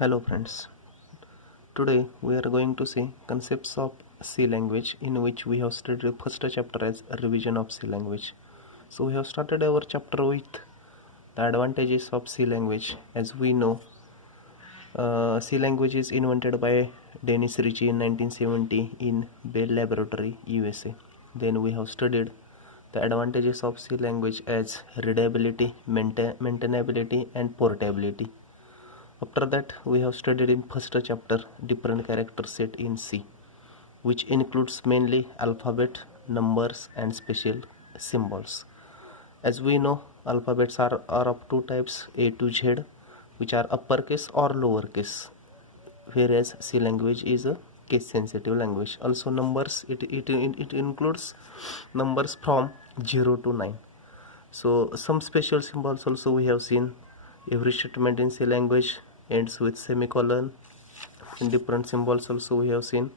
Hello friends, today we are going to see concepts of C language, in which we have studied the first chapter as a revision of C language. So we have started our chapter with the advantages of C language. As we know, C language is invented by Dennis Ritchie in 1970 in Bell Laboratory, USA. Then we have studied the advantages of C language as readability, maintainability and portability. After that, we have studied in first chapter different character set in C, which includes mainly alphabet, numbers and special symbols. As we know, alphabets are of two types, A to Z, which are uppercase or lowercase, whereas C language is a case sensitive language. Also numbers, it includes numbers from 0 to 9. So some special symbols also we have seen. Every statement in C language ends with semicolon. In different symbols also we have seen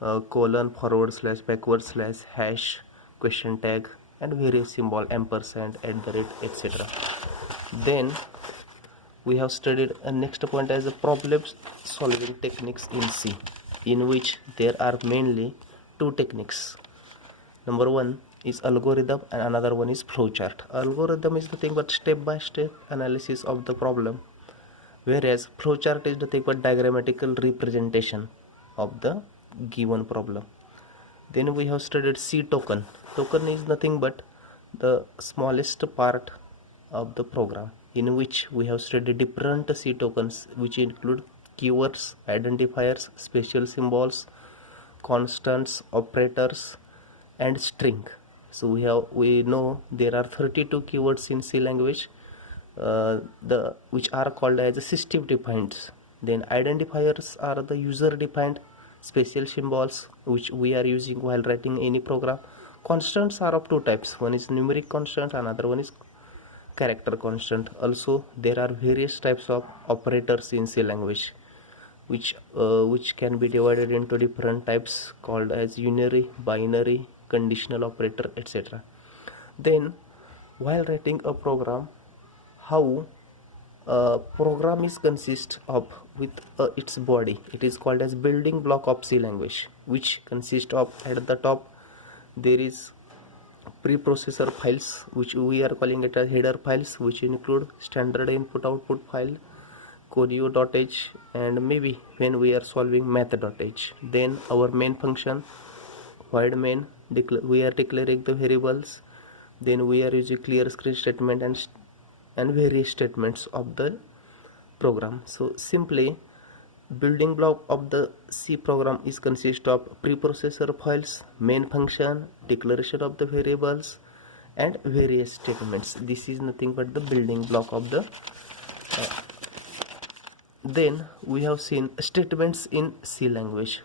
colon, forward slash, backward slash, hash, question tag and various symbol, ampersand, etc. Then we have studied a next point as a problem solving techniques in C, in which there are mainly two techniques. Number one is algorithm and another one is flowchart. Algorithm is nothing but step-by-step analysis of the problem, whereas flowchart is nothing but diagrammatical representation of the given problem. Then we have studied C token. Token is nothing but the smallest part of the program, in which we have studied different C tokens, which include keywords, identifiers, special symbols, constants, operators and string. So we know there are 32 keywords in C language, which are called as system defined. Then identifiers are the user defined special symbols which we are using while writing any program. Constants are of two types. One is numeric constant, another one is character constant. Also there are various types of operators in C language, which can be divided into different types called as unary, binary, conditional operator, etc. Then while writing a program, how a program is consist of with its body, it is called as building block of C language, which consist of, at the top there is preprocessor files, which we are calling it as header files, which include standard input output file, choreo.h, and maybe when we are solving math.h. Then our main function, void main, we are declaring the variables. Then we are using clear screen statement and various statements of the program. So simply, building block of the C program is consist of preprocessor files, main function, declaration of the variables and various statements. This is nothing but the building block of the then we have seen statements in C language.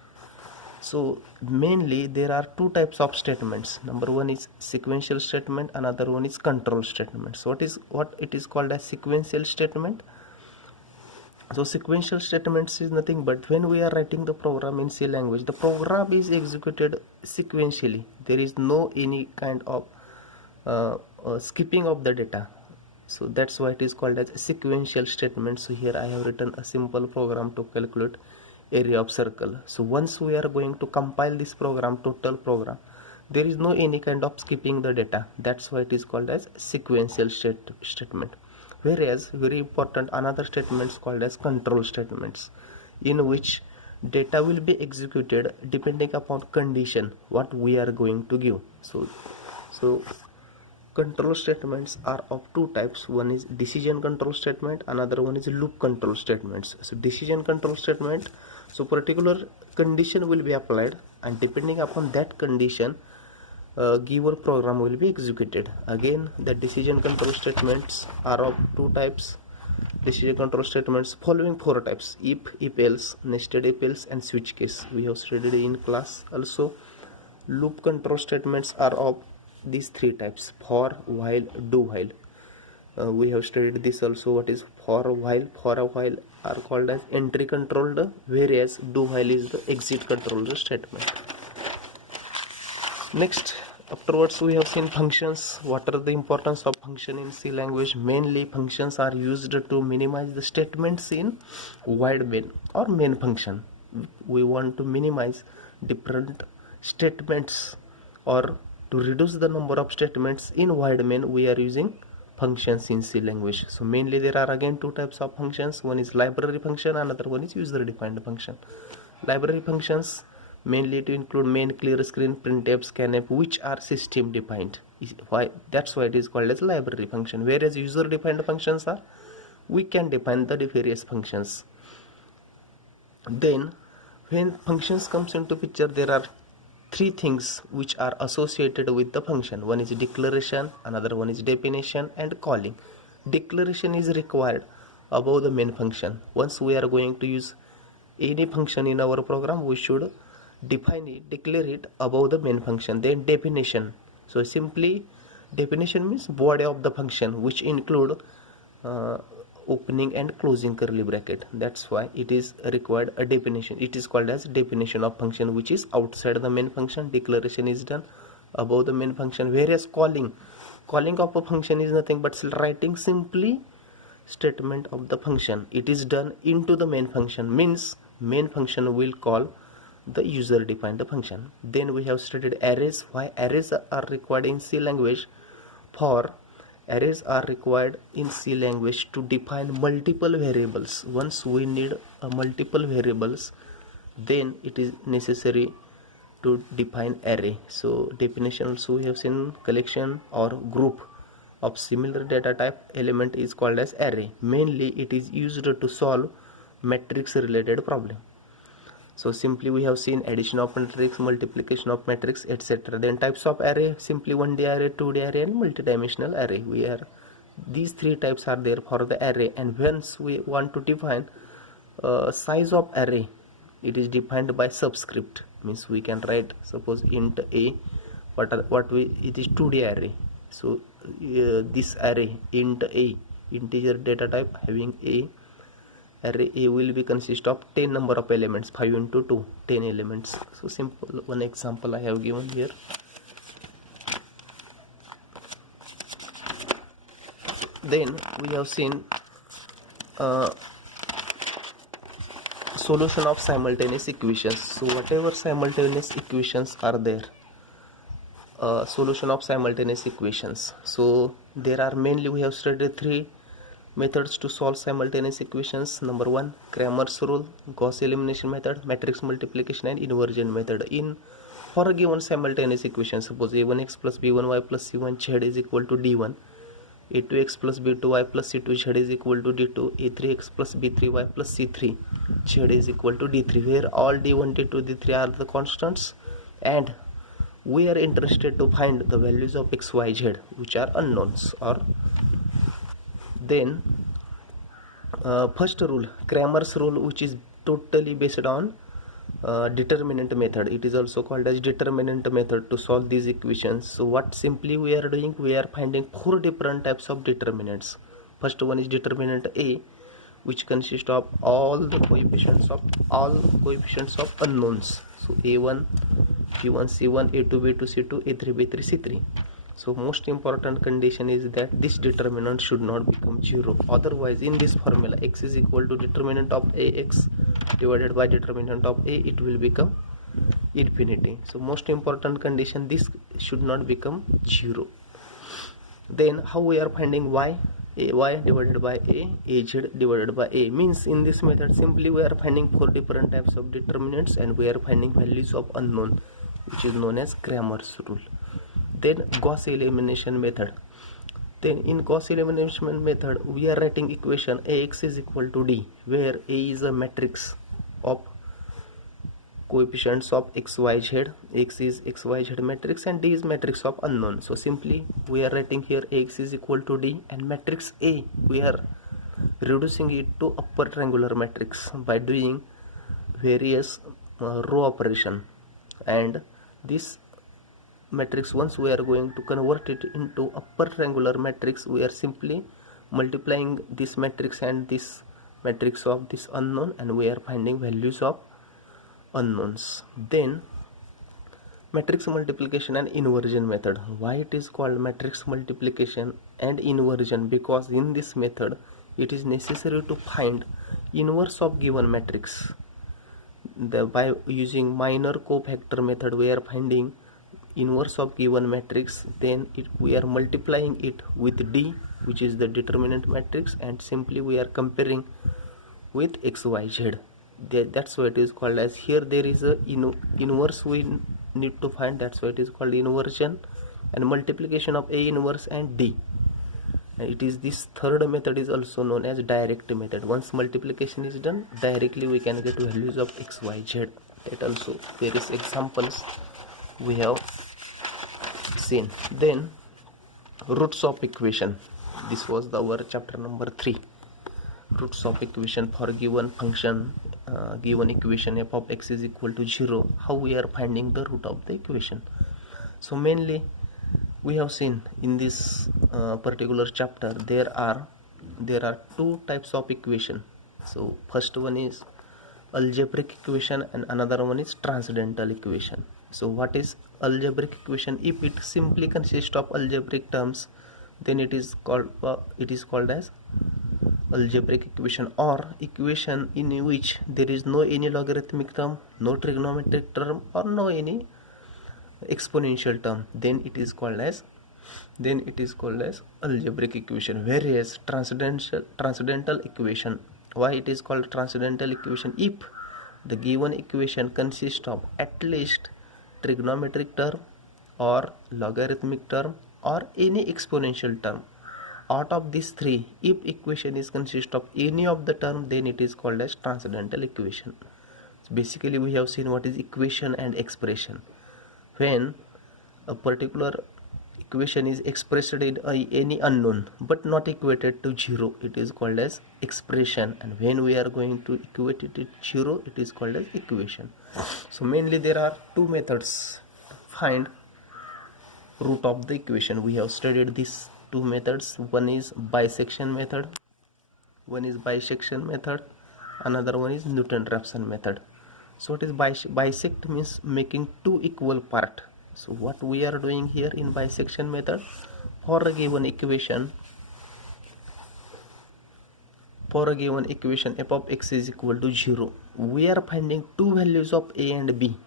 So mainly there are two types of statements. Number one is sequential statement, another one is control statement. So what it is called as sequential statement. So sequential statements is nothing but when we are writing the program in C language, the program is executed sequentially. There is no any kind of skipping of the data. So that's why it is called as sequential statement. So here I have written a simple program to calculate area of circle. So once we are going to compile this program, total program, there is no any kind of skipping the data. That's why it is called as sequential statement. Whereas very important, another statements called as control statements, in which data will be executed depending upon condition what we are going to give. So control statements are of two types. One is decision control statement, another one is loop control statements. So decision control statement, so particular condition will be applied and depending upon that condition given program will be executed. Again, the decision control statements are of two types. Decision control statements following four types: if else, nested if else and switch case. We have studied in class. Also loop control statements are of these three types: for, while, do while. We have studied this also. What is for a while are called as entry controlled, whereas do while is the exit controlled statement. Next, Afterwards, we have seen functions. What are the importance of function in C language? Mainly, functions are used to minimize the statements in wide main or main function. We want to minimize different statements, or to reduce the number of statements in wide main, we are using functions in C language. So mainly there are again two types of functions. One is library function, another one is user defined function. Library functions mainly to include main, clear screen, printf, scanf, which are system defined. That's why it is called as library function. Whereas user defined functions are, we can define the various functions. Then when functions comes into picture, there are three things which are associated with the function. One is declaration, another one is definition, and calling. Declaration is required above the main function. Once we are going to use any function in our program, we should define it, declare it above the main function. Then definition. So simply definition means body of the function, which include opening and closing curly bracket. That's why it is required a definition. It is called as definition of function, which is outside the main function. Declaration is done above the main function. Whereas calling of a function is nothing but writing simply statement of the function. It is done into the main function, means main function will call the user defined function. Then we have studied arrays. Why arrays are required in C language? For arrays are required in C language to define multiple variables. Once we need multiple variables, then it is necessary to define array. So definition also we have seen, collection or group of similar data type element is called as array. Mainly it is used to solve matrix related problem. So simply we have seen addition of matrix, multiplication of matrix, etc. Then types of array, simply 1D array, 2D array, and multidimensional array. These three types are there for the array. And once we want to define size of array, it is defined by subscript. Means we can write, suppose int a, it is 2D array. So this array int a, integer data type having a, array A will be consist of 10 number of elements, 5 into 2, 10 elements. So simple one example I have given here. Then we have seen solution of simultaneous equations. So whatever simultaneous equations are there, solution of simultaneous equations. So there are mainly, we have studied three methods to solve simultaneous equations. Number one, Cramer's rule, Gauss elimination method, matrix multiplication, and inversion method. For a given simultaneous equation, suppose a1x plus b1y plus c1z is equal to d1, a2x plus b2y plus c2z is equal to d2, a3x plus b3y plus c3z is equal to d3, where all d1, d2, d3 are the constants, and we are interested to find the values of x, y, z, which are unknowns. Or then first rule, Cramer's rule, which is totally based on determinant method. It is also called as determinant method to solve these equations. So what simply we are doing, we are finding four different types of determinants. First one is determinant A, which consists of all coefficients of unknowns. So A1, B1, C1, A2, B2, C2, A3, B3, C3. So most important condition is that this determinant should not become 0. Otherwise, in this formula, x is equal to determinant of ax divided by determinant of a, it will become infinity. So most important condition, this should not become 0. Then how we are finding y? Ay divided by a, az divided by a, means in this method simply we are finding four different types of determinants and we are finding values of unknown, which is known as Cramer's rule. Then Gauss elimination method. Then in Gauss elimination method, we are writing equation ax is equal to d, where a is a matrix of coefficients of x, y, z, x is x, y, z matrix, and d is matrix of unknown. So simply we are writing here ax is equal to d, and matrix A we are reducing it to upper triangular matrix by doing various row operation, and this matrix, once we are going to convert it into upper triangular matrix, we are simply multiplying this matrix and this matrix of this unknown, and we are finding values of unknowns. Then Matrix multiplication and inversion method. Why it is called matrix multiplication and inversion? Because in this method it is necessary to find inverse of given matrix. By using minor cofactor method we are finding inverse of given matrix, then we are multiplying it with D, which is the determinant matrix, and simply we are comparing with XYZ. That's why it is called as, here there is a inverse we need to find, that's why it is called inversion, and multiplication of A inverse and D. And it is this third method is also known as direct method. Once multiplication is done, directly we can get values of XYZ. That also various examples we have seen. Then roots of equation. This was our chapter number 3. Roots of equation for given function, given equation f of x is equal to 0. How we are finding the root of the equation? So mainly we have seen in this particular chapter there are two types of equation. So first one is algebraic equation and another one is transcendental equation. So what is algebraic equation? If it simply consists of algebraic terms, then it is called as algebraic equation, or equation in which there is no any logarithmic term, no trigonometric term, or no any exponential term. Then it is called as algebraic equation. Whereas transcendental equation, why it is called transcendental equation? If the given equation consists of at least trigonometric term or logarithmic term or any exponential term. Out of these three, if equation is consist of any of the term, then it is called as transcendental equation. So basically we have seen what is equation and expression. When a particular equation is expressed in any unknown but not equated to 0, it is called as expression, and when we are going to equate it to 0, it is called as equation. So mainly there are two methods to find root of the equation. We have studied these two methods. One is bisection method, another one is Newton-Raphson method. So what is bisect? Means making two equal part. So what we are doing here in bisection method, for a given equation f of x is equal to 0, we are finding two values of a and b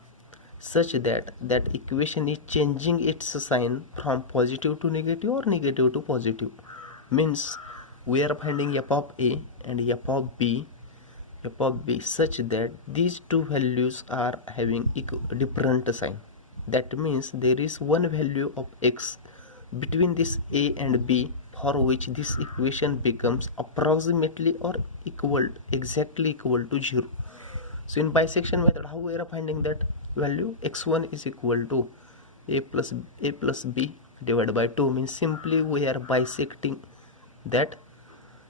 such that equation is changing its sign from positive to negative or negative to positive. Means we are finding f of a and f of b such that these two values are having different sign. That means there is one value of x between this a and b for which this equation becomes approximately or exactly equal to 0. So in bisection method, how we are finding that value? x1 is equal to a plus b divided by 2. Means simply we are bisecting that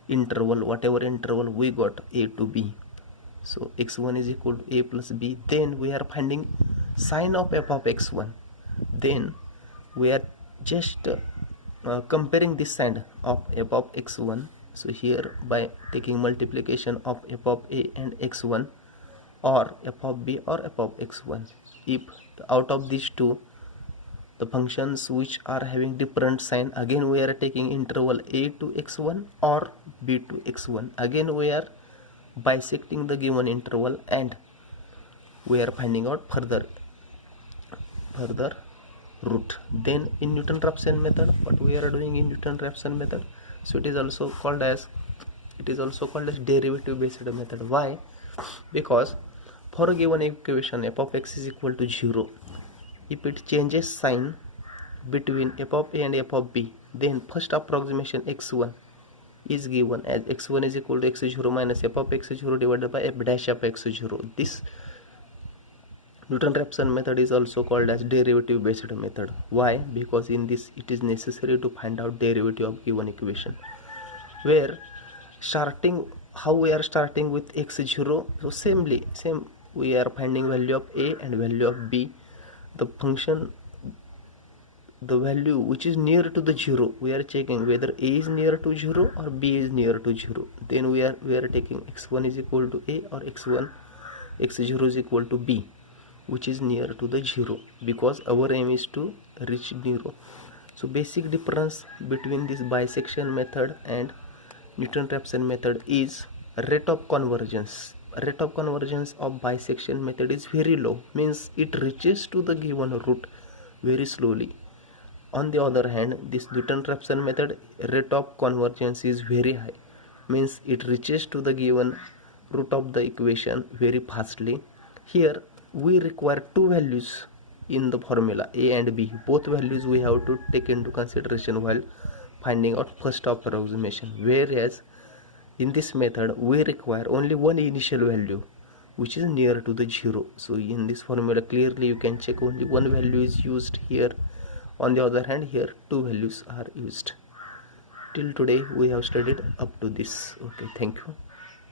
interval, whatever interval we got, a to b. So x1 is equal to a plus b. Then we are finding sign of f of x1. Then we are just comparing this sign of f of x1. So here by taking multiplication of f of a and x1, or f of b or f of x1. If out of these two, the functions which are having different sign, again we are taking interval a to x1 or b to x1. Again we are bisecting the given interval and we are finding out further root. Then in Newton-Raphson method, what we are doing in Newton-Raphson method, so it is also called as derivative based method. Why? Because for a given equation f of x is equal to 0, if it changes sign between f of a and f of b, then first approximation x1 is given as x1 is equal to x0 minus f of x0 divided by f dash of x0. This Newton-Raphson method is also called as derivative based method. Why? Because in this it is necessary to find out derivative of given equation, where how we are starting with x0. So same we are finding value of a and value of b. The value which is near to the 0, we are checking whether a is near to 0 or b is near to 0. Then we are taking x1 is equal to a or x0 is equal to b. which is near to the 0, because our aim is to reach 0. So basic difference between this bisection method and Newton-Raphson method is rate of convergence. Rate of convergence of bisection method is very low, means it reaches to the given root very slowly. On the other hand, this Newton-Raphson method rate of convergence is very high, means it reaches to the given root of the equation very fastly. Here we require two values in the formula, a and b. Both values we have to take into consideration while finding out first approximation, whereas in this method we require only one initial value which is near to the 0. So in this formula clearly you can check only one value is used here. On the other hand, here two values are used. Till today we have studied up to this. Okay, thank you.